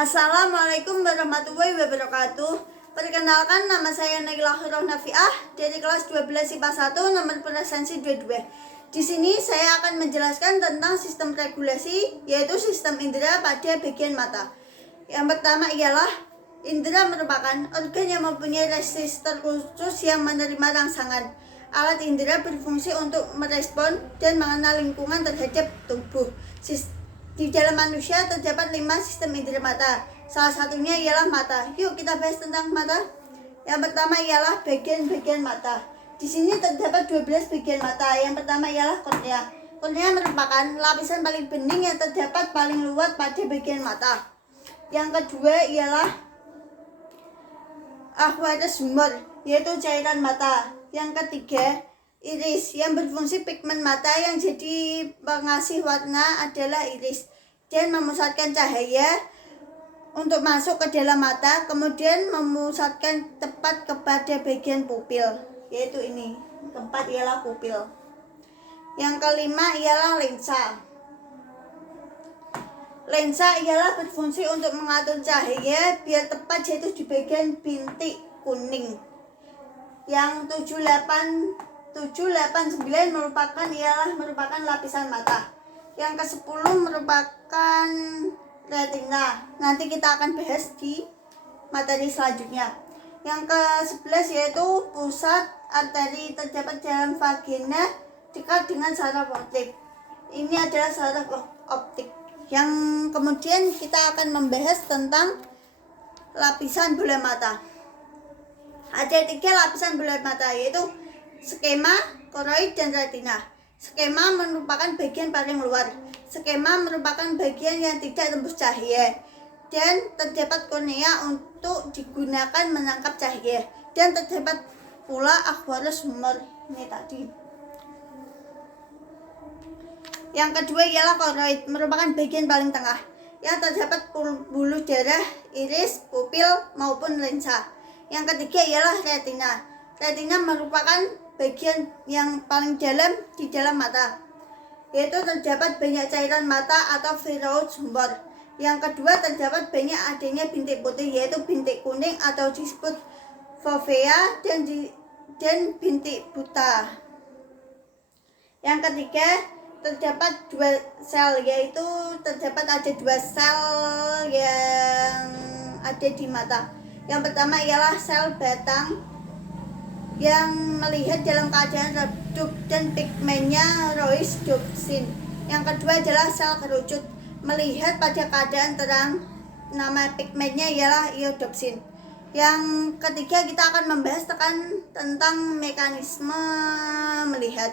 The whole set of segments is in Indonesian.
Assalamualaikum warahmatullahi wabarakatuh. Perkenalkan, nama saya Naila Khairoh Nafiah dari kelas 12 IPA 1 nomor presensi 22. Di sini saya akan menjelaskan tentang sistem regulasi, yaitu sistem indera pada bagian mata. Yang pertama ialah indera merupakan organ yang mempunyai resistor khusus yang menerima rangsangan. Alat indera berfungsi untuk merespon dan mengenal lingkungan terhadap tubuh. Di dalam manusia terdapat 5 sistem indera mata. Salah satunya ialah mata. Yuk kita bahas tentang mata. Yang pertama ialah bagian-bagian mata. Di sini terdapat 12 bagian mata. Yang pertama ialah kornea. Kornea merupakan lapisan paling bening yang terdapat paling luas pada bagian mata. Yang kedua ialah aqueous humor, yaitu cairan mata. Yang ketiga, iris, yang berfungsi pigmen mata yang jadi pengasih warna adalah iris dan memusatkan cahaya untuk masuk ke dalam mata, kemudian memusatkan tepat kepada bagian pupil, yaitu ini. Keempat ialah pupil. Yang kelima ialah lensa. Lensa ialah berfungsi untuk mengatur cahaya biar tepat jatuh di bagian bintik kuning. Yang 789 merupakan lapisan mata. Yang ke-10 merupakan retina. Nanti kita akan bahas di materi selanjutnya. Yang ke-11 yaitu pusat arteri, terdapat dalam vagina dekat dengan saraf optik. Ini adalah saraf optik. Yang kemudian kita akan membahas tentang lapisan bola mata. Ada 3 lapisan bola mata, yaitu skema, koroid, dan retina. Skema merupakan bagian paling luar. Skema merupakan bagian yang tidak tembus cahaya dan terdapat kornea untuk digunakan menangkap cahaya, dan terdapat pula aqueous humor ini tadi. Yang kedua ialah koroid, merupakan bagian paling tengah yang terdapat pembuluh darah, iris, pupil maupun lensa. Yang ketiga ialah retina. Retina merupakan bagian yang paling dalam di dalam mata, yaitu terdapat banyak cairan mata atau aqueous humor. Yang kedua, terdapat banyak adanya bintik putih, yaitu bintik kuning atau disebut fovea dan bintik buta. Yang ketiga, terdapat 2 sel, yaitu terdapat ada 2 sel yang ada di mata. Yang pertama ialah sel batang yang melihat dalam keadaan redup dan pigmennya rhodopsin. Yang kedua adalah sel kerucut, melihat pada keadaan terang, nama pigmennya ialah iodopsin. Yang ketiga kita akan membahas tentang mekanisme melihat.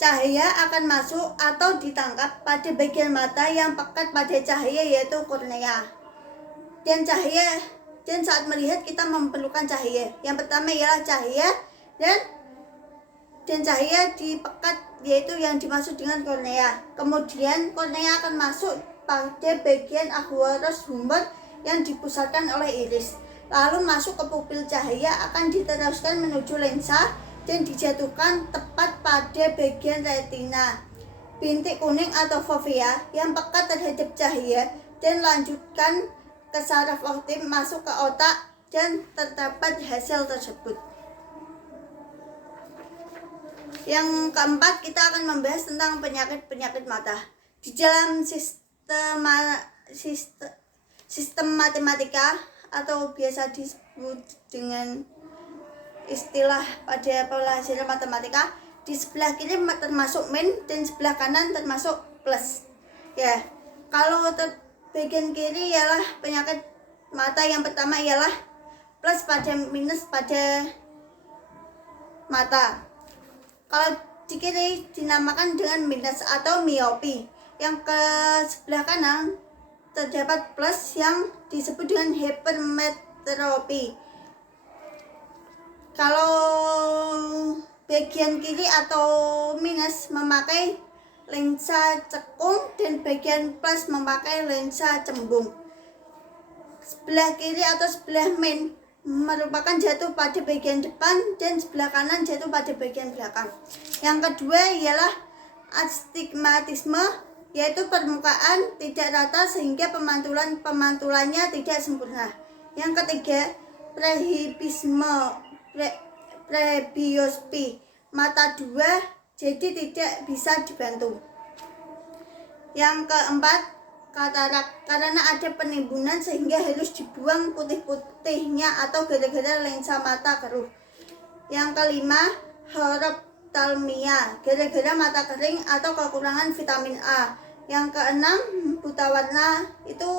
Cahaya akan masuk atau ditangkap pada bagian mata yang pekat pada cahaya, yaitu kornea. Dan saat melihat kita memerlukan cahaya. Yang pertama ialah cahaya dan cahaya di pekat, yaitu yang dimaksud dengan kornea. Kemudian kornea akan masuk pada bagian aqueous humor yang dipusatkan oleh iris, lalu masuk ke pupil. Cahaya akan diteruskan menuju lensa dan dijatuhkan tepat pada bagian retina, bintik kuning atau fovea yang pekat terhadap cahaya, dan lanjutkan ke saraf optik, masuk ke otak, dan terdapat hasil tersebut. Yang keempat, kita akan membahas tentang penyakit mata. Di dalam sistem matematika atau biasa disebut dengan istilah pada pelajaran matematika, di sebelah kiri termasuk min dan sebelah kanan termasuk plus. Ya, kalau bagian kiri ialah penyakit mata. Yang pertama ialah plus pada minus pada mata. Kalau di kiri dinamakan dengan minus atau miopi. Yang ke sebelah kanan terdapat plus yang disebut dengan hipermetropi. Kalau bagian kiri atau minus memakai lensa cekung dan bagian plus memakai lensa cembung. Sebelah kiri atau sebelah min merupakan jatuh pada bagian depan dan sebelah kanan jatuh pada bagian belakang. Yang kedua ialah astigmatisme, yaitu permukaan tidak rata sehingga pemantulannya tidak sempurna. Yang ketiga, presbiospi, mata dua jadi tidak bisa dibantu. Yang keempat, katarak, karena ada penimbunan sehingga harus dibuang putih-putihnya atau gara-gara lensa mata keruh. Yang kelima, horoptalmia, gara-gara mata kering atau kekurangan vitamin A. Yang keenam, buta warna, itu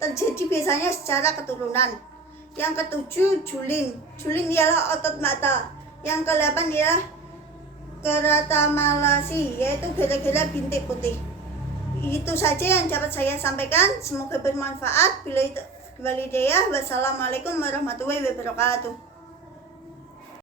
terjadi biasanya secara keturunan. Yang ketujuh, julin ialah otot mata. Yang kedelapan ialah keratamalasi, yaitu gara-gara bintik putih. Itu saja yang dapat saya sampaikan, semoga bermanfaat. Wassalamualaikum warahmatullahi wabarakatuh.